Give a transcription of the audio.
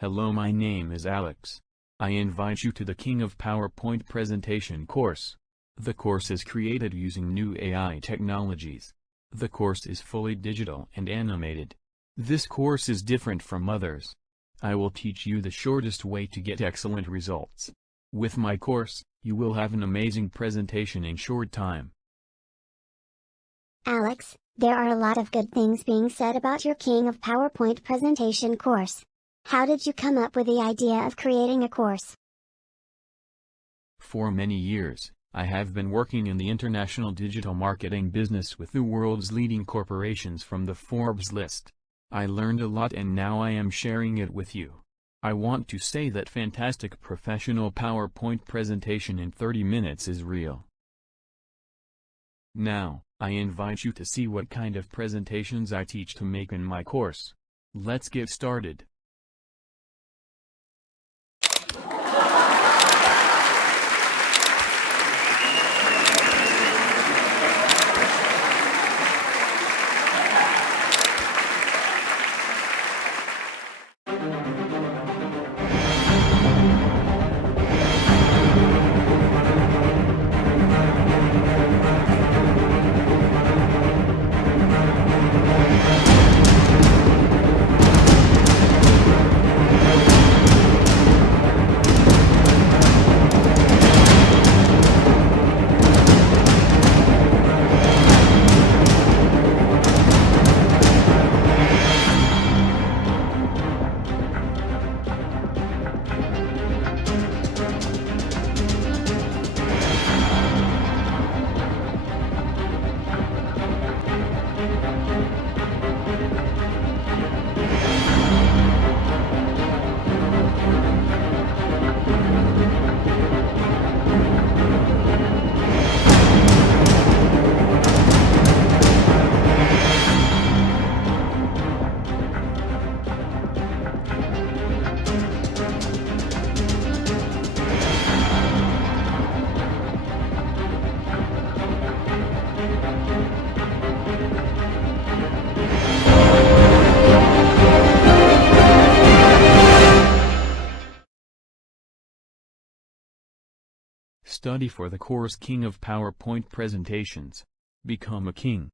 Hello, my name is Alex. I invite you to the King of PowerPoint presentation course. The course is created using new AI technologies. The course is fully digital and animated. This course is different from others. I will teach you the shortest way to get excellent results. With my course, you will have an amazing presentation in short time. Alex, there are a lot of good things being said about your King of PowerPoint presentation course. How did you come up with the idea of creating a course? For many years, I have been working in the international digital marketing business with the world's leading corporations from the Forbes list. I learned a lot and now I am sharing it with you. I want to say that fantastic professional PowerPoint presentation in 30 minutes is real. Now, I invite you to see what kind of presentations I teach to make in my course. Let's get started. Study for the course King of PowerPoint presentations. Become a king.